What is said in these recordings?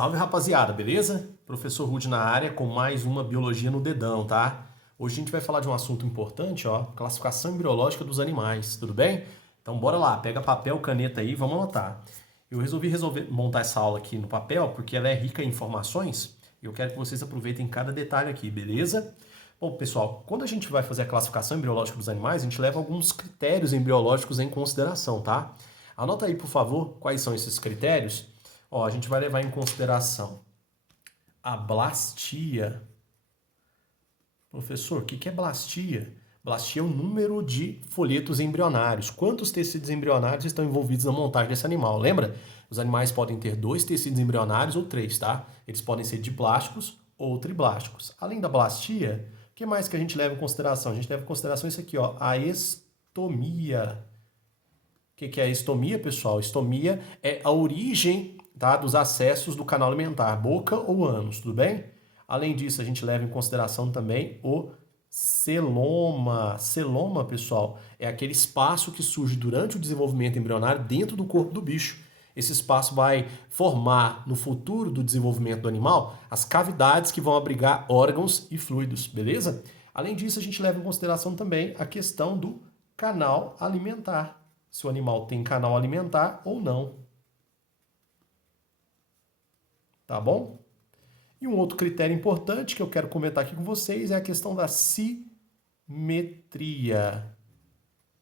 Salve, rapaziada, beleza? Professor Rude na área com mais uma Biologia no Dedão, tá? Hoje a gente vai falar de um assunto importante, ó, classificação embriológica dos animais, tudo bem? Então bora lá, pega papel, caneta aí, vamos anotar. Eu resolvi montar essa aula aqui no papel porque ela é rica em informações e eu quero que vocês aproveitem cada detalhe aqui, beleza? Bom, pessoal, quando a gente vai fazer a classificação embriológica dos animais, a gente leva alguns critérios embriológicos em consideração, tá? Anota aí, por favor, quais são esses critérios. Ó, a gente vai levar em consideração a blastia. Professor, o que é blastia? Blastia é o número de folhetos embrionários. Quantos tecidos embrionários estão envolvidos na montagem desse animal? Lembra? Os animais podem ter 2 tecidos embrionários ou 3, tá? Eles podem ser diblásticos ou triblásticos. Além da blastia, o que mais que a gente leva em consideração? A gente leva em consideração isso aqui, ó, a estomia. O que é a estomia, pessoal? Estomia é a origem, tá, dos acessos do canal alimentar, boca ou ânus, tudo bem? Além disso, a gente leva em consideração também o celoma. Celoma, pessoal, é aquele espaço que surge durante o desenvolvimento embrionário dentro do corpo do bicho. Esse espaço vai formar, no futuro do desenvolvimento do animal, as cavidades que vão abrigar órgãos e fluidos, beleza? Além disso, a gente leva em consideração também a questão do canal alimentar. Se o animal tem canal alimentar ou não. Tá bom? E um outro critério importante que eu quero comentar aqui com vocês é a questão da simetria.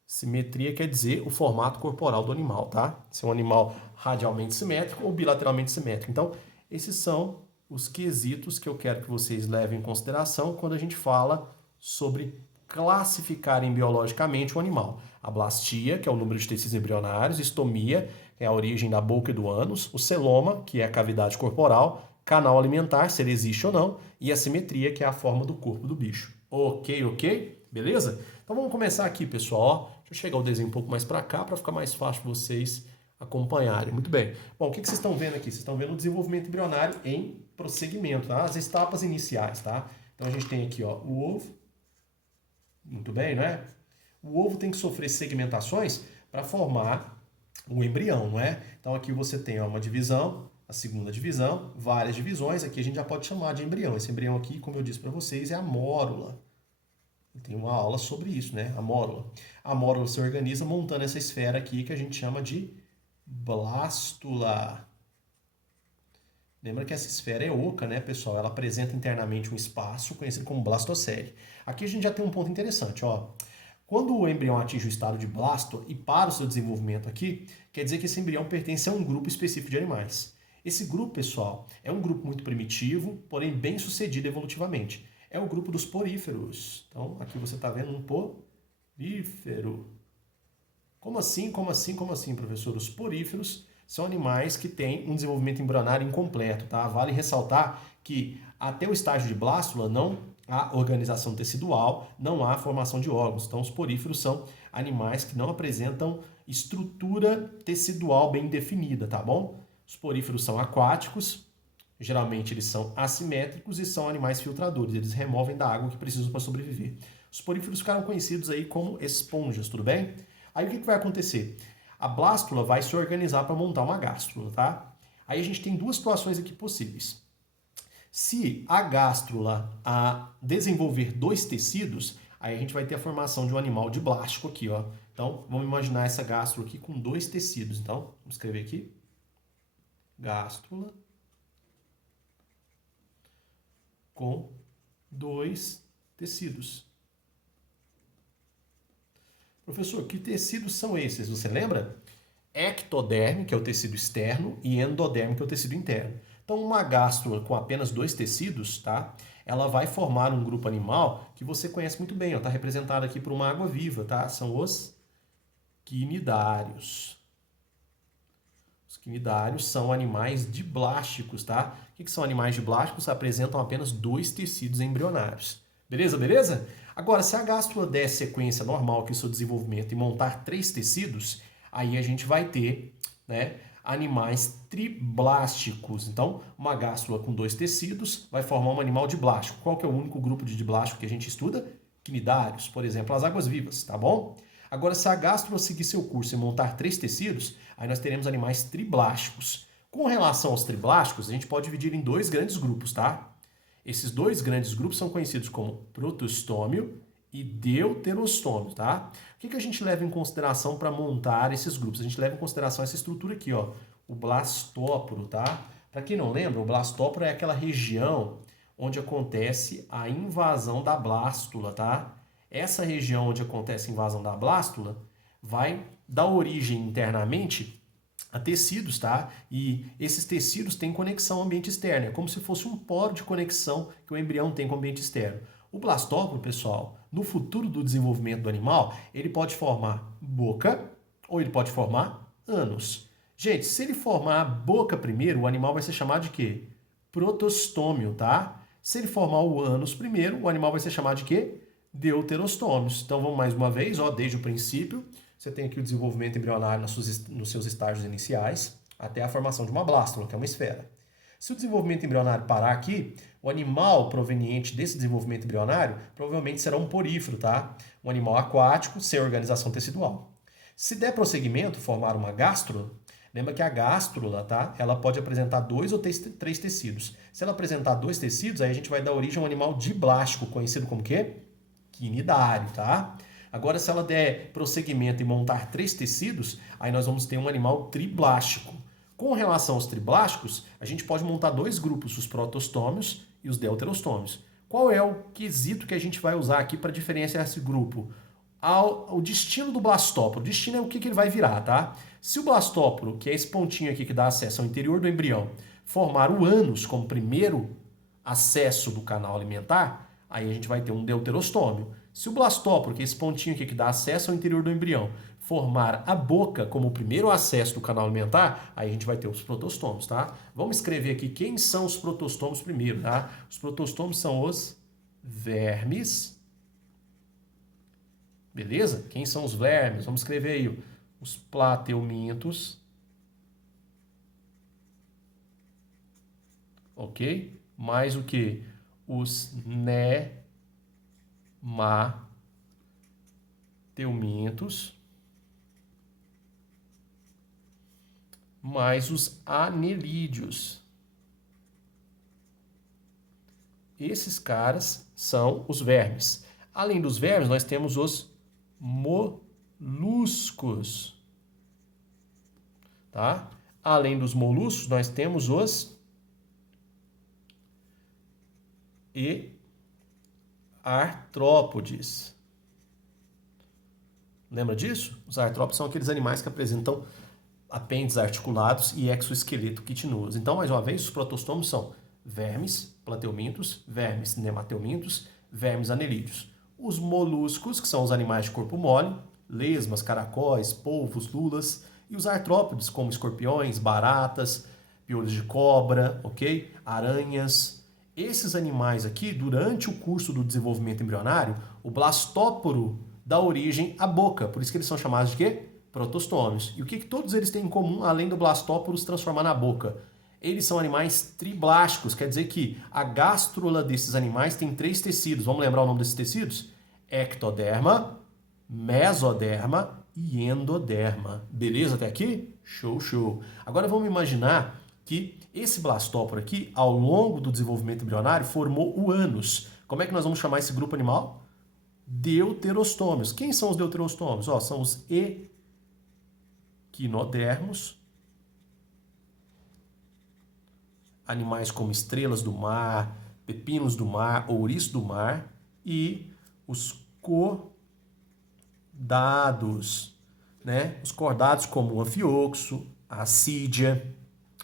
Simetria quer dizer o formato corporal do animal, tá? Se é um animal radialmente simétrico ou bilateralmente simétrico. Então, esses são os quesitos que eu quero que vocês levem em consideração quando a gente fala sobre classificarem biologicamente o animal. A blastia, que é o número de tecidos embrionários, estomia, que é a origem da boca e do ânus, o celoma, que é a cavidade corporal, canal alimentar, se ele existe ou não, e a simetria, que é a forma do corpo do bicho. Ok? Beleza? Então vamos começar aqui, pessoal. Deixa eu chegar o desenho um pouco mais para cá, para ficar mais fácil para vocês acompanharem. Muito bem. Bom, o que vocês estão vendo aqui? Vocês estão vendo o desenvolvimento embrionário em prosseguimento, tá? As etapas iniciais, tá? Então a gente tem aqui, ó, o ovo. Muito bem, não é? O ovo tem que sofrer segmentações para formar o embrião, não é? Então aqui você tem, ó, uma divisão, a segunda divisão, várias divisões. Aqui a gente já pode chamar de embrião. Esse embrião aqui, como eu disse para vocês, é a mórula. Tem uma aula sobre isso, né? A mórula. A mórula se organiza montando essa esfera aqui que a gente chama de blástula. Lembra que essa esfera é oca, né, pessoal? Ela apresenta internamente um espaço conhecido como blastocele. Aqui a gente já tem um ponto interessante, ó. Quando o embrião atinge o estado de blasto e para o seu desenvolvimento aqui, quer dizer que esse embrião pertence a um grupo específico de animais. Esse grupo, pessoal, é um grupo muito primitivo, porém bem sucedido evolutivamente. É o grupo dos poríferos. Então, aqui você está vendo um porífero. Como assim, professor? Os poríferos são animais que têm um desenvolvimento embrionário incompleto, tá? Vale ressaltar que até o estágio de blástula não há organização tecidual, não há formação de órgãos. Então, os poríferos são animais que não apresentam estrutura tecidual bem definida, tá bom? Os poríferos são aquáticos, geralmente eles são assimétricos e são animais filtradores, eles removem da água que precisam para sobreviver. Os poríferos ficaram conhecidos aí como esponjas, tudo bem? Aí o que vai acontecer? A blástula vai se organizar para montar uma gástrula, tá? Aí a gente tem duas situações aqui possíveis. Se a gástrula desenvolver 2 tecidos, aí a gente vai ter a formação de um animal diblástico aqui, ó. Então, vamos imaginar essa gástrula aqui com 2 tecidos. Então, vamos escrever aqui. Gástrula com 2 tecidos. Professor, que tecidos são esses? Você lembra? Ectoderme, que é o tecido externo, e endoderme, que é o tecido interno. Então, uma gástrula com apenas 2 tecidos, tá? Ela vai formar um grupo animal que você conhece muito bem, está representado aqui por uma água viva, tá? São os quinidários. Os quinidários são animais diblásticos, tá? O que são animais diblásticos? Apresentam apenas 2 tecidos embrionários. Beleza? Agora, se a gástrula der sequência normal aqui no seu desenvolvimento e montar 3 tecidos, aí a gente vai ter, né, animais triblásticos. Então, uma gástrula com 2 tecidos vai formar um animal diblástico. Qual que é o único grupo de diblástico que a gente estuda? Quinidários, por exemplo, as águas-vivas, tá bom? Agora, se a gástrula seguir seu curso e montar 3 tecidos, aí nós teremos animais triblásticos. Com relação aos triblásticos, a gente pode dividir em dois grandes grupos, tá? Esses dois grandes grupos são conhecidos como protostômio e deuterostômio, tá? O que a gente leva em consideração para montar esses grupos? A gente leva em consideração essa estrutura aqui, ó, o blastóporo, tá? Para quem não lembra, o blastóporo é aquela região onde acontece a invasão da blástula, tá? Essa região onde acontece a invasão da blástula vai dar origem internamente a tecidos, tá? E esses tecidos têm conexão ao ambiente externo. É como se fosse um poro de conexão que o embrião tem com o ambiente externo. O blastóporo, pessoal, no futuro do desenvolvimento do animal, ele pode formar boca ou ele pode formar ânus. Gente, se ele formar a boca primeiro, o animal vai ser chamado de quê? Protostômio, tá? Se ele formar o ânus primeiro, o animal vai ser chamado de quê? Deuterostômios. Então vamos mais uma vez, ó, desde o princípio. Você tem aqui o desenvolvimento embrionário nos seus estágios iniciais, até a formação de uma blástula, que é uma esfera. Se o desenvolvimento embrionário parar aqui, o animal proveniente desse desenvolvimento embrionário provavelmente será um porífero, tá? Um animal aquático sem organização tecidual. Se der prosseguimento, formar uma gástrula, lembra que a gástrula, tá? Ela pode apresentar 2 ou 3 tecidos. Se ela apresentar 2 tecidos, aí a gente vai dar origem a um animal diblástico, conhecido como quê? Quinidário, tá? Agora, se ela der prosseguimento e montar 3 tecidos, aí nós vamos ter um animal triblástico. Com relação aos triblásticos, a gente pode montar 2 grupos, os protostômios e os deuterostômios. Qual é o quesito que a gente vai usar aqui para diferenciar esse grupo? O destino do blastóporo. O destino é o que ele vai virar, tá? Se o blastóporo, que é esse pontinho aqui que dá acesso ao interior do embrião, formar o ânus como primeiro acesso do canal alimentar, aí a gente vai ter um deuterostômio. Se o blastóporo, que é esse pontinho aqui que dá acesso ao interior do embrião, formar a boca como o primeiro acesso do canal alimentar, aí a gente vai ter os protostômios, tá? Vamos escrever aqui quem são os protostômios primeiro, tá? Os protostômios são os vermes. Beleza? Quem são os vermes? Vamos escrever aí os plateumintos. Ok? Mais o que? Os nemateumintos. Mais os anelídeos. Esses caras são os vermes. Além dos vermes, nós temos os moluscos. Tá? Além dos moluscos, nós temos os artrópodes. Lembra disso? Os artrópodes são aqueles animais que apresentam apêndices articulados e exoesqueleto quitinoso. Então, mais uma vez, os protostômios são vermes, plateumintos, vermes nemateumintos, vermes anelídeos. Os moluscos, que são os animais de corpo mole, lesmas, caracóis, polvos, lulas, e os artrópodes, como escorpiões, baratas, piolhos de cobra, ok? Aranhas. Esses animais aqui, durante o curso do desenvolvimento embrionário, o blastóporo dá origem à boca, por isso que eles são chamados de quê? Protostômios. E o que todos eles têm em comum, além do blastóporo se transformar na boca? Eles são animais triblásticos, quer dizer que a gástrula desses animais tem 3 tecidos. Vamos lembrar o nome desses tecidos? Ectoderma, mesoderma e endoderma. Beleza até aqui? Show, show. Agora vamos imaginar que esse blastóporo aqui, ao longo do desenvolvimento embrionário, formou o ânus. Como é que nós vamos chamar esse grupo animal? Deuterostômios. Quem são os deuterostômios? Ó, são os equinodermos, animais como estrelas do mar, pepinos do mar, ouriço do mar, e os cordados, né? Os cordados como o anfioxo, a assídia,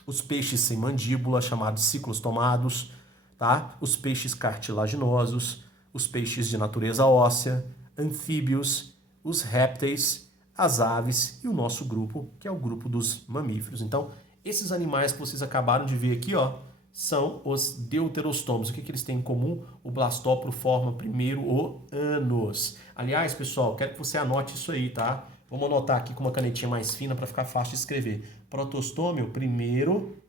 os peixes sem mandíbula, chamados ciclostomados, tá? Os peixes cartilaginosos, os peixes de natureza óssea, anfíbios, os répteis, as aves e o nosso grupo, que é o grupo dos mamíferos. Então, esses animais que vocês acabaram de ver aqui, ó, são os deuterostômios. O que eles têm em comum? O blastóporo forma primeiro o ânus. Aliás, pessoal, quero que você anote isso aí, tá? Vamos anotar aqui com uma canetinha mais fina para ficar fácil de escrever. Protostômio, primeiro,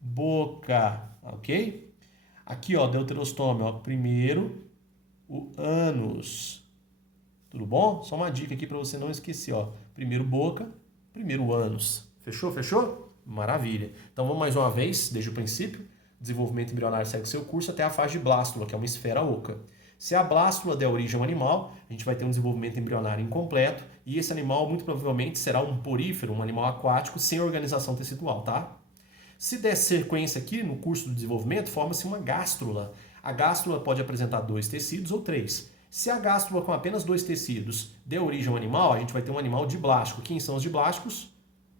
boca, ok? Aqui, ó, deuterostômio, ó, primeiro, o ânus. Tudo bom? Só uma dica aqui para você não esquecer, ó. Primeiro boca, primeiro ânus. Fechou? Fechou? Maravilha. Então vamos mais uma vez, desde o princípio. O desenvolvimento embrionário segue seu curso até a fase de blástula, que é uma esfera oca. Se a blástula der origem a um animal, a gente vai ter um desenvolvimento embrionário incompleto e esse animal muito provavelmente será um porífero, um animal aquático sem organização tecidual, tá? Se der sequência aqui no curso do desenvolvimento, forma-se uma gástrula. A gástrula pode apresentar 2 tecidos ou 3. Se a gástrula com apenas 2 tecidos der origem a um animal, a gente vai ter um animal diblástico. Quem são os diblásticos?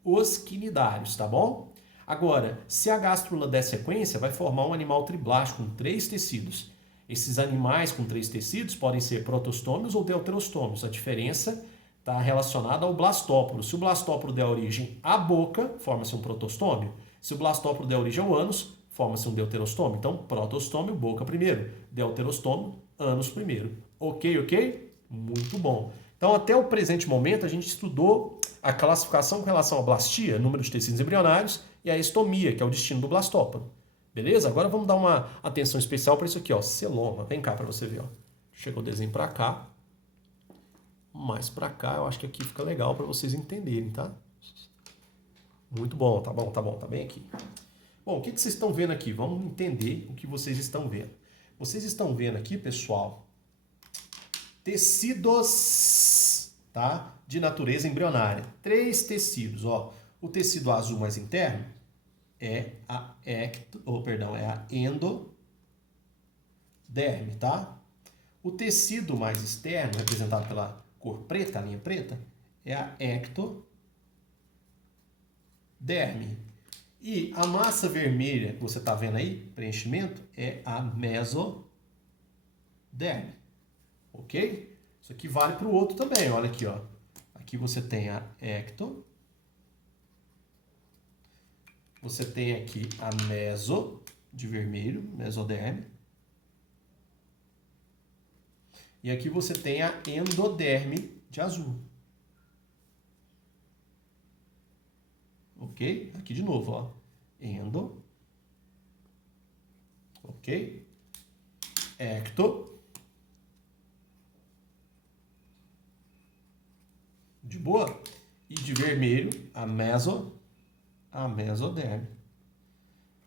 Os quinidários, tá bom? Agora, se a gástrula der sequência, vai formar um animal triblástico com 3 tecidos. Esses animais com 3 tecidos podem ser protostômios ou deuterostômios. A diferença está relacionada ao blastóporo. Se o blastóporo der origem à boca, forma-se um protostômio. Se o blastóporo der origem ao ânus, forma-se um deuterostômio. Então, protostômio, boca primeiro. Deuterostômio, ânus primeiro. Ok, ok? Muito bom. Então, até o presente momento, a gente estudou a classificação com relação à blastia, número de tecidos embrionários, e a estomia, que é o destino do blastóporo. Beleza? Agora vamos dar uma atenção especial para isso aqui, ó, celoma. Vem cá para você ver, ó. Chegou o desenho para cá. Mais para cá, eu acho que aqui fica legal para vocês entenderem, tá? Muito bom, tá bom, tá bom, tá bem aqui. Bom, o que vocês estão vendo aqui? Vamos entender o que vocês estão vendo. Vocês estão vendo aqui, pessoal, tecidos, tá? De natureza embrionária. 3 tecidos, ó. O tecido azul mais interno é a endoderme, tá? O tecido mais externo, representado pela cor preta, a linha preta, é a ectoderme. E a massa vermelha que você está vendo aí, preenchimento, é a mesoderme. Ok? Isso aqui vale para o outro também, olha aqui, ó. Aqui você tem a ecto. Você tem aqui a meso, de vermelho, mesoderme. E aqui você tem a endoderme, de azul. Ok? Aqui de novo, ó. Endo. Ok? Ecto. De boa? E de vermelho, a mesoderme.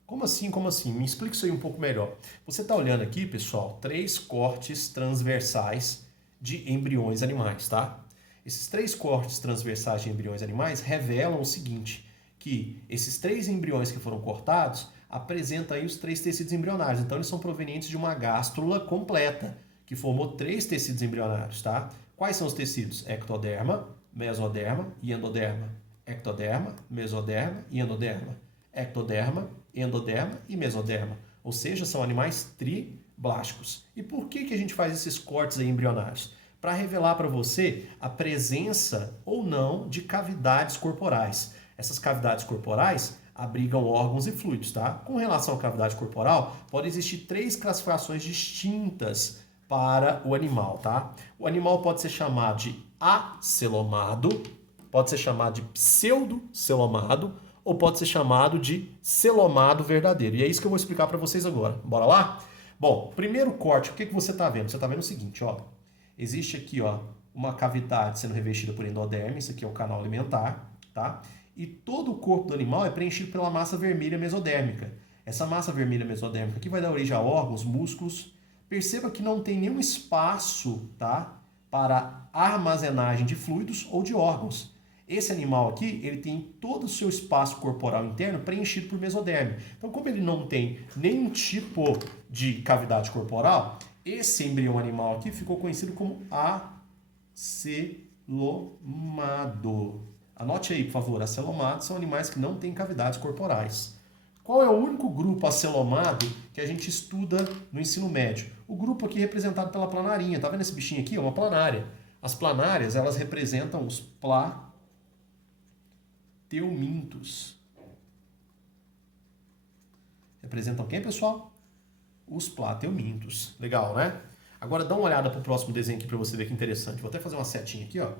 Como assim, como assim? Me explica isso aí um pouco melhor. Você está olhando aqui, pessoal, 3 cortes transversais de embriões animais, tá? Esses 3 cortes transversais de embriões animais revelam o seguinte, que esses 3 embriões que foram cortados apresentam aí os 3 tecidos embrionários. Então, eles são provenientes de uma gástrula completa, que formou 3 tecidos embrionários, tá? Quais são os tecidos? Ectoderma, mesoderma e endoderma. Ectoderma, mesoderma e endoderma. Ectoderma, endoderma e mesoderma. Ou seja, são animais triblásticos. E por que a gente faz esses cortes aí embrionários? Para revelar para você a presença ou não de cavidades corporais. Essas cavidades corporais abrigam órgãos e fluidos, tá? Com relação à cavidade corporal, pode existir 3 classificações distintas para o animal, tá? O animal pode ser chamado de acelomado, pode ser chamado de pseudocelomado ou pode ser chamado de celomado verdadeiro. E é isso que eu vou explicar para vocês agora. Bora lá? Bom, primeiro corte, o que você está vendo? Você está vendo o seguinte, ó. Existe aqui, ó, uma cavidade sendo revestida por endoderme, isso aqui é o canal alimentar, tá? E todo o corpo do animal é preenchido pela massa vermelha mesodérmica. Essa massa vermelha mesodérmica aqui vai dar origem a órgãos, músculos. Perceba que não tem nenhum espaço, tá, para armazenagem de fluidos ou de órgãos. Esse animal aqui, ele tem todo o seu espaço corporal interno preenchido por mesoderme. Então, como ele não tem nenhum tipo de cavidade corporal, esse embrião animal aqui ficou conhecido como acelomado. Anote aí, por favor, acelomados são animais que não têm cavidades corporais. Qual é o único grupo acelomado que a gente estuda no ensino médio? O grupo aqui representado pela planarinha. Tá vendo esse bichinho aqui? É uma planária. As planárias, elas representam os plateumintos. Representam quem, pessoal? Os plateumintos. Legal, né? Agora dá uma olhada para o próximo desenho aqui para você ver que interessante. Vou até fazer uma setinha aqui, ó,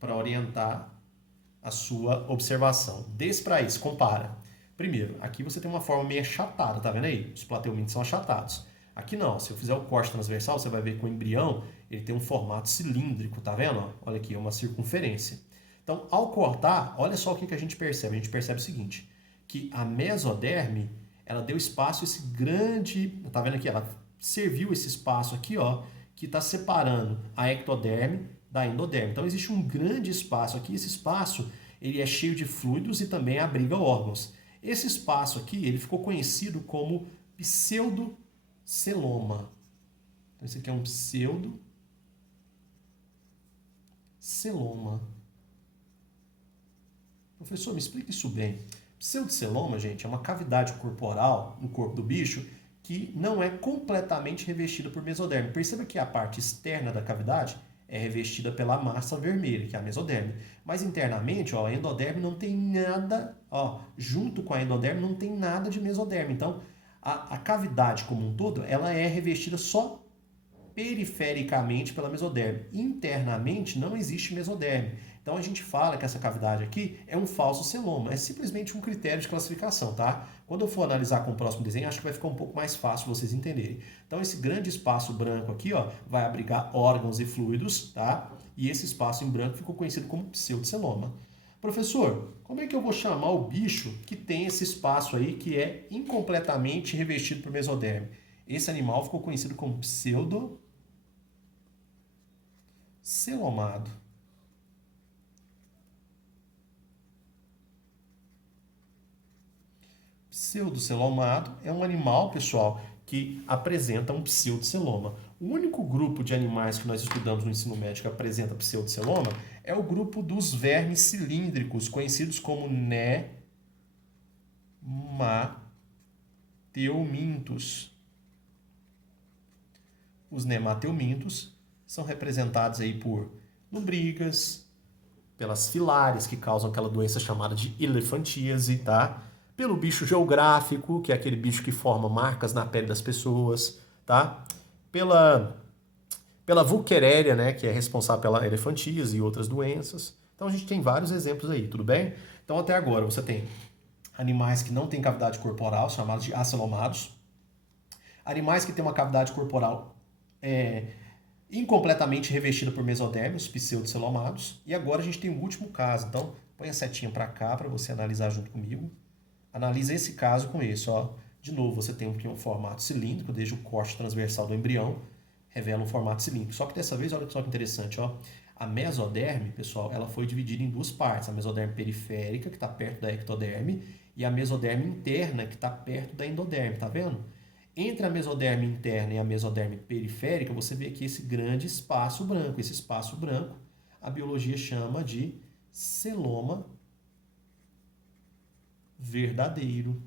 para orientar a sua observação. Desse para esse, compara. Primeiro, aqui você tem uma forma meio achatada, tá vendo aí? Os plateumintos são achatados. Aqui não, se eu fizer o corte transversal, você vai ver que o embrião ele tem um formato cilíndrico, tá vendo? Olha aqui, é uma circunferência. Então, ao cortar, olha só o que a gente percebe. A gente percebe o seguinte, que a mesoderme, ela deu espaço a esse grande, tá vendo aqui? Ela serviu esse espaço aqui, ó, que está separando a ectoderme da endoderme. Então existe um grande espaço aqui, esse espaço ele é cheio de fluidos e também abriga órgãos. Esse espaço aqui, ele ficou conhecido como pseudoceloma. Então esse aqui é um pseudoceloma. Professor, me explica isso bem. Pseudoceloma, gente, é uma cavidade corporal no corpo do bicho que não é completamente revestida por mesoderme. Perceba que a parte externa da cavidade é revestida pela massa vermelha, que é a mesoderme. Mas internamente, ó, a endoderme não tem nada, ó, junto com a endoderme não tem nada de mesoderme. Então, a cavidade como um todo, ela é revestida só perifericamente pela mesoderme. Internamente não existe mesoderme. Então a gente fala que essa cavidade aqui é um falso celoma. É simplesmente um critério de classificação, tá? Quando eu for analisar com o próximo desenho, acho que vai ficar um pouco mais fácil vocês entenderem. Então esse grande espaço branco aqui, ó, vai abrigar órgãos e fluidos, tá? E esse espaço em branco ficou conhecido como pseudoceloma. Professor, como é que eu vou chamar o bicho que tem esse espaço aí que é incompletamente revestido por mesoderme? Esse animal ficou conhecido como pseudocelomado. Pseudocelomado é um animal, pessoal, que apresenta um pseudoceloma. O único grupo de animais que nós estudamos no ensino médio que apresenta pseudoceloma é o grupo dos vermes cilíndricos, conhecidos como nemateumintos. Os nemateumintos são representados aí por lombrigas, pelas filares, que causam aquela doença chamada de elefantíase, tá? Pelo bicho geográfico, que é aquele bicho que forma marcas na pele das pessoas, tá? Pela Wuchereria, né, que é responsável pela elefantíase e outras doenças. Então a gente tem vários exemplos aí, tudo bem? Então até agora você tem animais que não têm cavidade corporal, chamados de acelomados. Animais que têm uma cavidade corporal incompletamente revestida por mesoderme, os pseudocelomados. E agora a gente tem o último caso. Então põe a setinha para cá para você analisar junto comigo. Analisa esse caso com esse, ó. De novo, você tem aqui um formato cilíndrico, desde o corte transversal do embrião, revela um formato cilíndrico. Só que dessa vez, olha só que interessante, ó. A mesoderme, pessoal, ela foi dividida em duas partes. A mesoderme periférica, que está perto da ectoderme, e a mesoderme interna, que está perto da endoderme, tá vendo? Entre a mesoderme interna e a mesoderme periférica, você vê aqui esse grande espaço branco. Esse espaço branco, a biologia chama de celoma verdadeiro.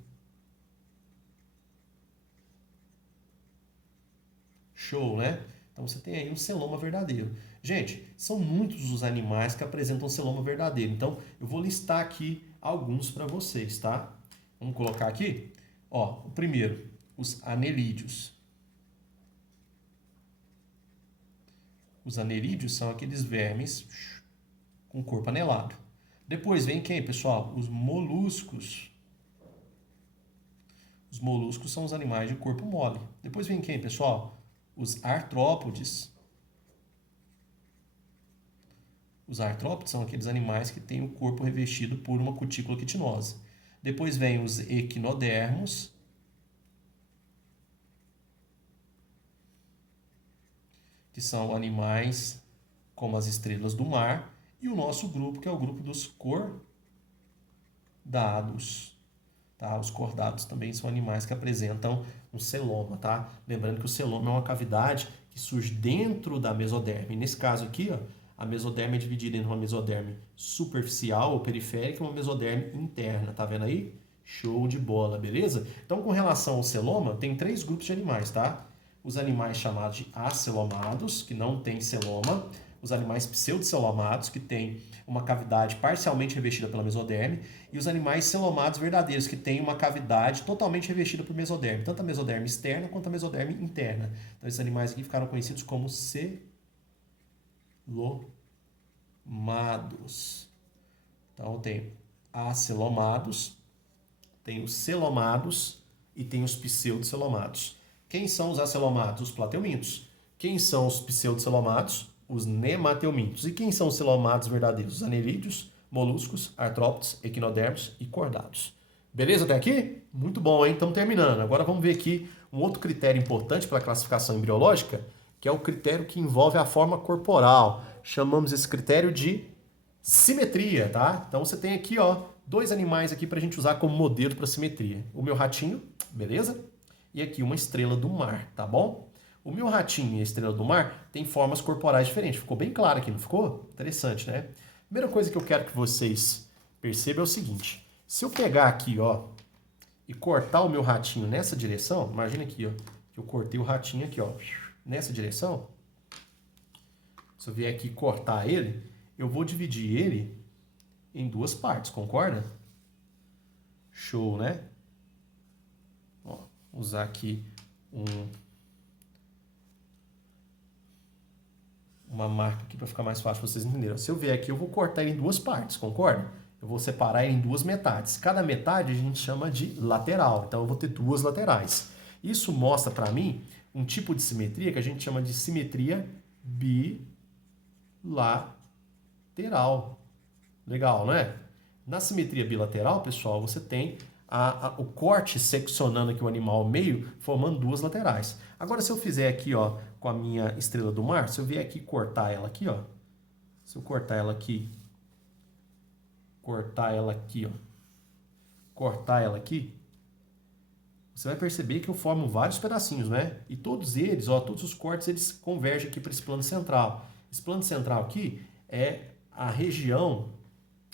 Show, né? Então você tem aí um celoma verdadeiro. Gente, são muitos os animais que apresentam celoma verdadeiro. Então eu vou listar aqui alguns para vocês, tá? Vamos colocar aqui. Ó, o primeiro, os anelídeos. Os anelídeos são aqueles vermes com corpo anelado. Depois vem quem, pessoal? Os moluscos. Os moluscos são os animais de corpo mole. Depois vem quem, pessoal? Os artrópodes. Os artrópodes são aqueles animais que têm o corpo revestido por uma cutícula quitinosa. Depois vem os equinodermos. Que são animais como as estrelas do mar. E o nosso grupo, que é o grupo dos cordados. Tá? Os cordados também são animais que apresentam um celoma, tá? Lembrando que o celoma é uma cavidade que surge dentro da mesoderme. Nesse caso aqui, ó, a mesoderme é dividida em uma mesoderme superficial ou periférica e uma mesoderme interna, tá vendo aí? Show de bola, beleza? Então, com relação ao celoma, tem três grupos de animais, tá? Os animais chamados de acelomados, que não têm celoma, os animais pseudocelomados, que têm uma cavidade parcialmente revestida pela mesoderme, e os animais celomados verdadeiros, que têm uma cavidade totalmente revestida por mesoderme, tanto a mesoderme externa quanto a mesoderme interna. Então, esses animais aqui ficaram conhecidos como celomados. Então, tem acelomados, tem os celomados e tem os pseudocelomados. Quem são os acelomados? Os plateumintos. Quem são os pseudocelomados? Os nemateumintos. E quem são os celomados verdadeiros? Os anelídeos, moluscos, artrópodes, equinodermos e cordados. Beleza até aqui? Muito bom, hein? Estamos terminando. Agora vamos ver aqui um outro critério importante para a classificação embriológica, que é o critério que envolve a forma corporal. Chamamos esse critério de simetria, tá? Então você tem aqui, ó, dois animais aqui para a gente usar como modelo para simetria. O meu ratinho, beleza? E aqui uma estrela do mar, tá bom? O meu ratinho e a estrela do mar têm formas corporais diferentes. Ficou bem claro aqui, não ficou? Interessante, né? Primeira coisa que eu quero que vocês percebam é o seguinte. Se eu pegar aqui, ó, e cortar o meu ratinho nessa direção, imagina aqui, ó, que eu cortei o ratinho aqui, ó, nessa direção. Se eu vier aqui cortar ele, eu vou dividir ele em duas partes, concorda? Show, né? Ó, usar aqui uma marca aqui para ficar mais fácil para vocês entenderem. Se eu vier aqui, eu vou cortar ele em duas partes, concorda? Eu vou separar ele em duas metades. Cada metade a gente chama de lateral. Então eu vou ter duas laterais. Isso mostra para mim um tipo de simetria que a gente chama de simetria bilateral. Legal, não é? Na simetria bilateral, pessoal, você tem o corte seccionando aqui o animal ao meio, formando duas laterais. Agora, se eu fizer aqui, ó, com a minha estrela do mar, se eu vier aqui cortar ela aqui, ó, se eu cortar ela aqui, ó, cortar ela aqui, você vai perceber que eu formo vários pedacinhos, né? E todos eles, ó, todos os cortes, eles convergem aqui para esse plano central. Esse plano central aqui é a região,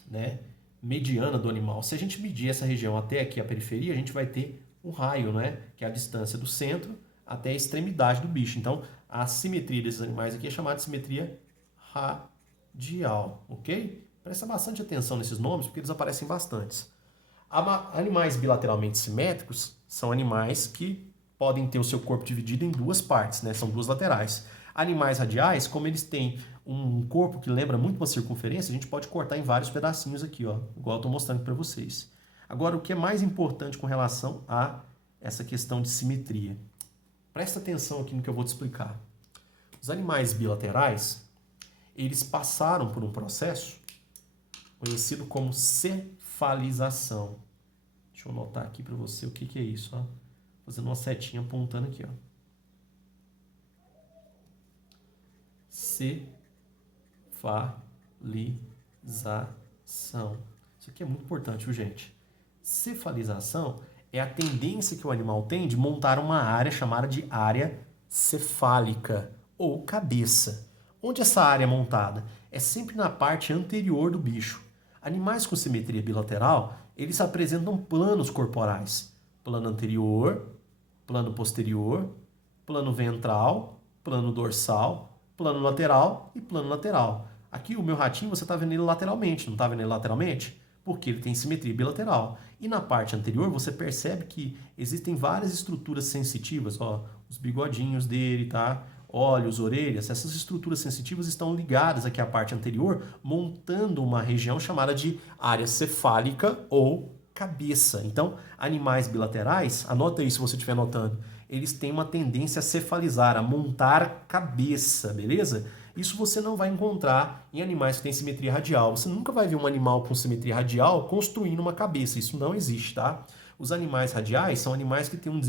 né, mediana do animal. Se a gente medir essa região até aqui a periferia, a gente vai ter um raio, né, que é a distância do centro até a extremidade do bicho. Então, a simetria desses animais aqui é chamada de simetria radial, ok? Presta bastante atenção nesses nomes, porque eles aparecem bastante. Animais bilateralmente simétricos são animais que podem ter o seu corpo dividido em duas partes, né? São duas laterais. Animais radiais, como eles têm um corpo que lembra muito uma circunferência, a gente pode cortar em vários pedacinhos aqui, ó, igual eu estou mostrando para vocês. Agora, o que é mais importante com relação a essa questão de simetria? Presta atenção aqui no que eu vou te explicar. Os animais bilaterais, eles passaram por um processo conhecido como cefalização. Deixa eu anotar aqui para você o que é isso, ó. Fazendo uma setinha apontando aqui, ó. Cefalização. Isso aqui é muito importante, viu, gente? Cefalização é a tendência que o animal tem de montar uma área chamada de área cefálica ou cabeça. Onde essa área é montada? É sempre na parte anterior do bicho. Animais com simetria bilateral, eles apresentam planos corporais. Plano anterior, plano posterior, plano ventral, plano dorsal, plano lateral e plano lateral. Aqui o meu ratinho, você está vendo ele lateralmente, não está vendo ele lateralmente? Porque ele tem simetria bilateral. E na parte anterior você percebe que existem várias estruturas sensitivas, ó, os bigodinhos dele, tá? Olhos, orelhas, essas estruturas sensitivas estão ligadas aqui à parte anterior, montando uma região chamada de área cefálica ou cabeça. Então, animais bilaterais, anota aí se você estiver anotando, eles têm uma tendência a cefalizar, a montar cabeça, beleza? Isso você não vai encontrar em animais que têm simetria radial. Você nunca vai ver um animal com simetria radial construindo uma cabeça. Isso não existe, tá? Os animais radiais são animais que têm um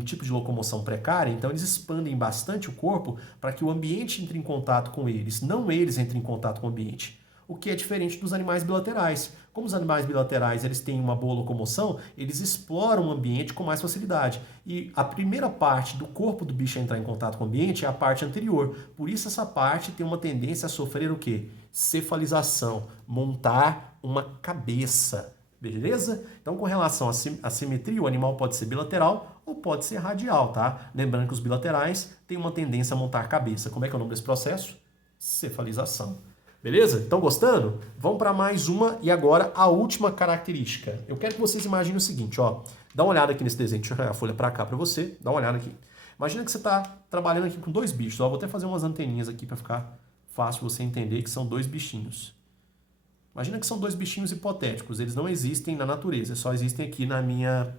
tipo de locomoção precária, então eles expandem bastante o corpo para que o ambiente entre em contato com eles, não eles entrem em contato com o ambiente. O que é diferente dos animais bilaterais. Como os animais bilaterais eles têm uma boa locomoção, eles exploram o ambiente com mais facilidade. E a primeira parte do corpo do bicho a entrar em contato com o ambiente é a parte anterior. Por isso essa parte tem uma tendência a sofrer o quê? Cefalização, montar uma cabeça. Beleza? Então, com relação à simetria, o animal pode ser bilateral ou pode ser radial, tá? Lembrando que os bilaterais têm uma tendência a montar cabeça. Como é que é o nome desse processo? Cefalização. Beleza? Estão gostando? Vamos para mais uma e agora a última característica. Eu quero que vocês imaginem o seguinte, ó. Dá uma olhada aqui nesse desenho. Deixa eu jogar a folha para cá para você. Dá uma olhada aqui. Imagina que você está trabalhando aqui com dois bichos. Ó, vou até fazer umas anteninhas aqui para ficar fácil você entender que são dois bichinhos. Imagina que são dois bichinhos hipotéticos, eles não existem na natureza, só existem aqui na minha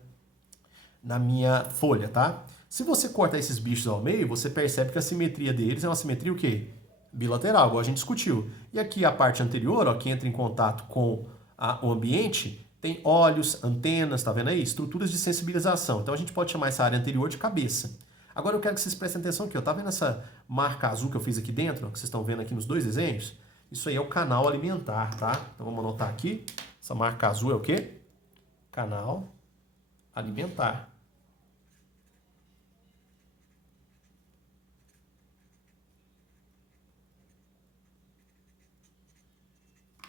folha, tá? Se você corta esses bichos ao meio, você percebe que a simetria deles é uma simetria o quê? Bilateral, igual a gente discutiu. E aqui a parte anterior, ó, que entra em contato com o ambiente, Tem olhos, antenas, tá vendo aí? Estruturas de sensibilização. Então a gente pode chamar essa área anterior de cabeça. Agora eu quero que vocês prestem atenção aqui, ó. Tá vendo essa marca azul que eu fiz aqui dentro, ó, que vocês estão vendo aqui nos dois desenhos? Isso aí é o canal alimentar, tá? Então vamos anotar aqui. Essa marca azul é o quê? Canal alimentar.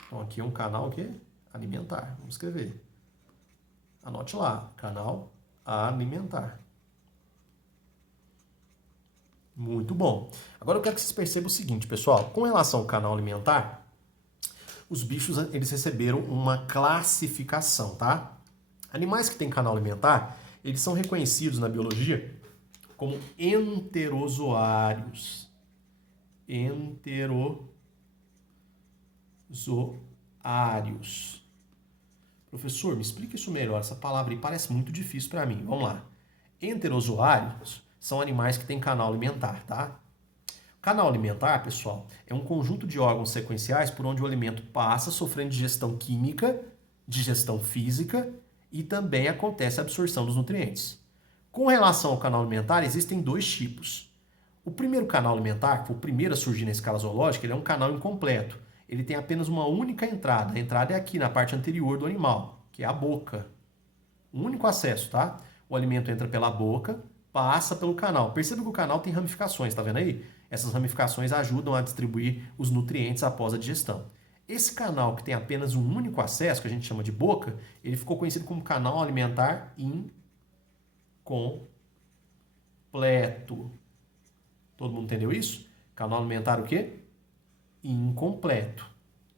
Então aqui é um canal o quê? Alimentar. Vamos escrever. Anote lá, canal alimentar. Muito bom. Agora eu quero que vocês percebam o seguinte, pessoal. Com relação ao canal alimentar, os bichos eles receberam uma classificação, tá? Animais que têm canal alimentar, eles são reconhecidos na biologia como enterozoários. Enterozoários. Professor, me explica isso melhor. Essa palavra aí parece muito difícil para mim. Vamos lá. Enterozoários são animais que têm canal alimentar, tá? O canal alimentar, pessoal, é um conjunto de órgãos sequenciais por onde o alimento passa sofrendo digestão química, digestão física e também acontece a absorção dos nutrientes. Com relação ao canal alimentar, existem dois tipos. O primeiro canal alimentar, que foi o primeiro a surgir na escala zoológica, ele é um canal incompleto. Ele tem apenas uma única entrada. A entrada é aqui, na parte anterior do animal, que é a boca. Um único acesso, tá? O alimento entra pela boca, passa pelo canal. Perceba que o canal tem ramificações, tá vendo aí? Essas ramificações ajudam a distribuir os nutrientes após a digestão. Esse canal que tem apenas um único acesso, que a gente chama de boca, ele ficou conhecido como canal alimentar incompleto. Todo mundo entendeu isso? Canal alimentar o quê? Incompleto.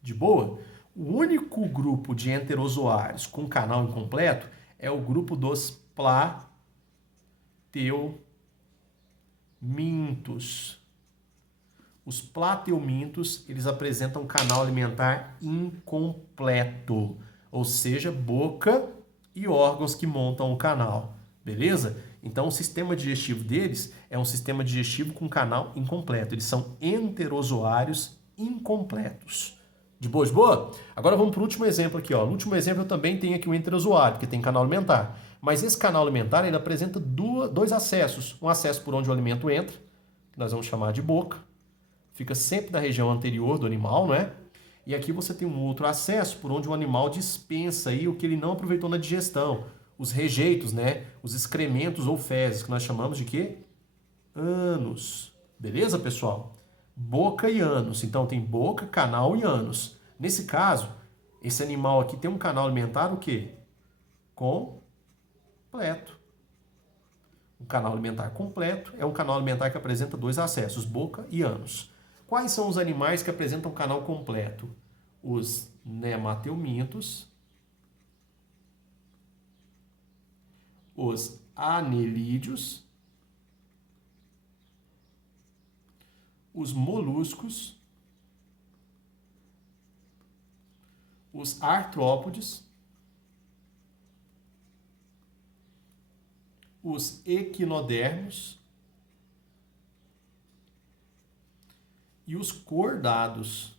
De boa? O único grupo de enterozoários com canal incompleto é o grupo dos plateumintos. Os plateumintos, eles apresentam canal alimentar incompleto, ou seja, boca e órgãos que montam o canal, beleza? Então, o sistema digestivo deles é um sistema digestivo com canal incompleto. Eles são enterozoários incompletos. De boa, de boa? Agora vamos para o último exemplo aqui, ó. No último exemplo eu também tenho aqui o enterozoário, que tem canal alimentar. Mas esse canal alimentar, ele apresenta dois acessos. Um acesso por onde o alimento entra, que nós vamos chamar de boca. Fica sempre na região anterior do animal, não é? E aqui você tem um outro acesso por onde o animal dispensa aí o que ele não aproveitou na digestão. Os rejeitos, né? Os excrementos ou fezes, que nós chamamos de quê? Ânus. Beleza, pessoal? Boca e ânus. Então tem boca, canal e ânus. Nesse caso, esse animal aqui tem um canal alimentar o quê? Completo. Um canal alimentar completo é um canal alimentar que apresenta dois acessos, boca e ânus. Quais são os animais que apresentam canal completo? Os nemateumintos, os anelídeos, os moluscos, os artrópodes, os equinodermos e os cordados.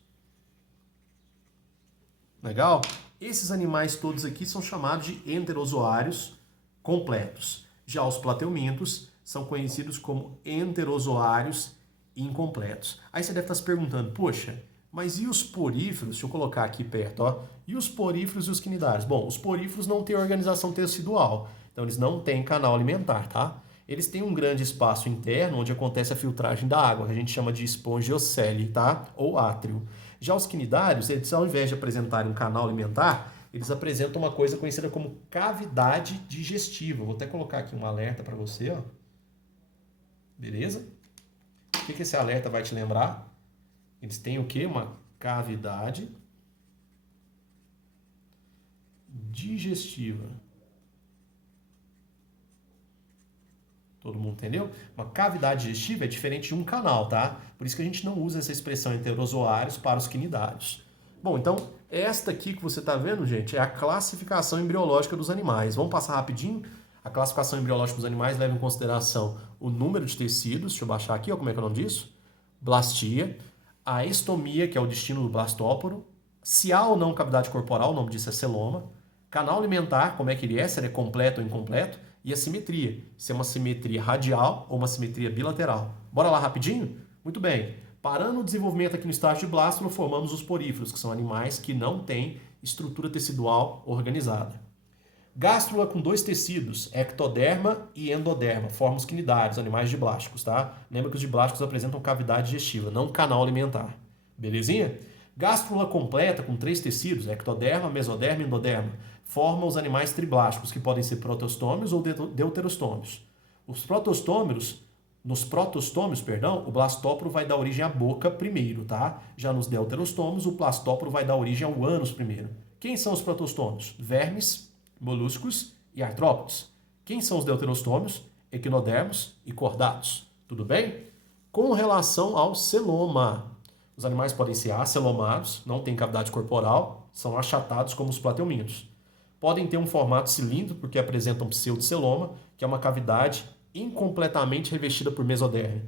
Legal? Esses animais todos aqui são chamados de enterozoários completos. Já os plateumintos são conhecidos como enterozoários incompletos. Aí você deve estar se perguntando, poxa, mas e os poríferos? Deixa eu colocar aqui perto, ó. E os poríferos e os quinidários? Bom, os poríferos não têm organização tecidual, então eles não têm canal alimentar, tá? Eles têm um grande espaço interno onde acontece a filtragem da água, que a gente chama de espongiocele, tá? Ou átrio. Já os quinidários, eles ao invés de apresentarem um canal alimentar, eles apresentam uma coisa conhecida como cavidade digestiva. Vou até colocar aqui um alerta para você, ó. Beleza? O que esse alerta vai te lembrar? Eles têm o quê? Uma cavidade digestiva. Todo mundo entendeu? Uma cavidade digestiva é diferente de um canal, tá? Por isso que a gente não usa essa expressão enterozoários para os quinidários. Bom, então, esta aqui que você está vendo, gente, é a classificação embriológica dos animais. Vamos passar rapidinho? A classificação embriológica dos animais leva em consideração o número de tecidos, deixa eu baixar aqui, ó, como é que é o nome disso? Blastia, a estomia, que é o destino do blastóporo, se há ou não cavidade corporal, o nome disso é celoma, Canal alimentar, como é que ele é? Se ele é completo ou incompleto. E a simetria, se é uma simetria radial ou uma simetria bilateral. Bora lá rapidinho? Muito bem. Parando o desenvolvimento aqui no estágio de blástula, formamos os poríferos, que são animais que não têm estrutura tecidual organizada. Gástrula com dois tecidos, ectoderma e endoderma, formam os quinidários, animais diblásticos, tá? Lembra que os diblásticos apresentam cavidade digestiva, não canal alimentar. Belezinha? Gástrula completa com três tecidos, ectoderma, mesoderma e endoderma, formam os animais triblásticos, que podem ser protostômios ou deuterostômios. Nos protostômios, o blastóporo vai dar origem à boca primeiro, tá? Já nos deuterostômios, o blastóporo vai dar origem ao ânus primeiro. Quem são os protostômios? Vermes, moluscos e artrópodes. Quem são os deuterostômios? Equinodermos e cordados. Tudo bem? Com relação ao celoma, os animais podem ser acelomados, não têm cavidade corporal, são achatados como os plateumintos. Podem ter um formato cilíndrico porque apresentam pseudoceloma, que é uma cavidade incompletamente revestida por mesoderme,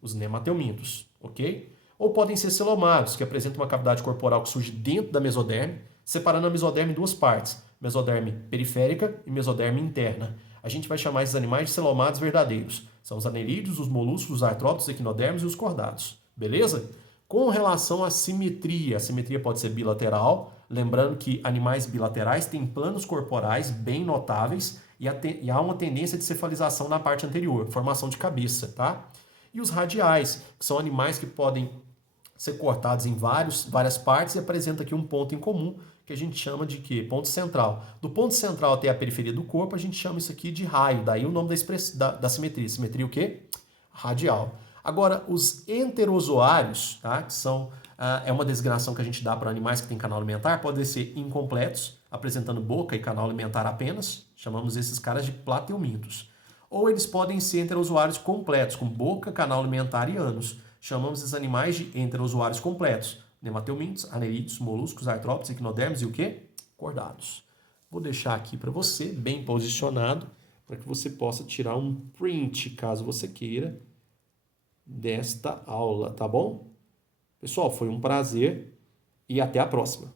os nemateumintos, ok? Ou podem ser celomados, que apresentam uma cavidade corporal que surge dentro da mesoderme, separando a mesoderme em duas partes, mesoderme periférica e mesoderme interna. A gente vai chamar esses animais de celomados verdadeiros. São os anerídeos, os moluscos, os artrópodes, os equinodermos e os cordados. Beleza? Com relação à simetria, a simetria pode ser bilateral, lembrando que animais bilaterais têm planos corporais bem notáveis e há uma tendência de cefalização na parte anterior, formação de cabeça, tá? E os radiais, que são animais que podem ser cortados em várias partes e apresenta aqui um ponto em comum, que a gente chama de quê? Ponto central. Do ponto central até a periferia do corpo, a gente chama isso aqui de raio, daí o nome da simetria. Simetria o quê? Radial. Agora, os enterozoários, tá? Que são, é uma designação que a gente dá para animais que têm canal alimentar, podem ser incompletos, apresentando boca e canal alimentar apenas, chamamos esses caras de plateumintos. Ou eles podem ser enterozoários completos, com boca, canal alimentar e ânus. Chamamos esses animais de enterozoários completos. Nemateumintos, anerídeos, moluscos, artrópodes, equinodermos e o quê? Cordados. Vou deixar aqui para você, bem posicionado, para que você possa tirar um print, caso você queira, desta aula, tá bom? Pessoal, foi um prazer e até a próxima.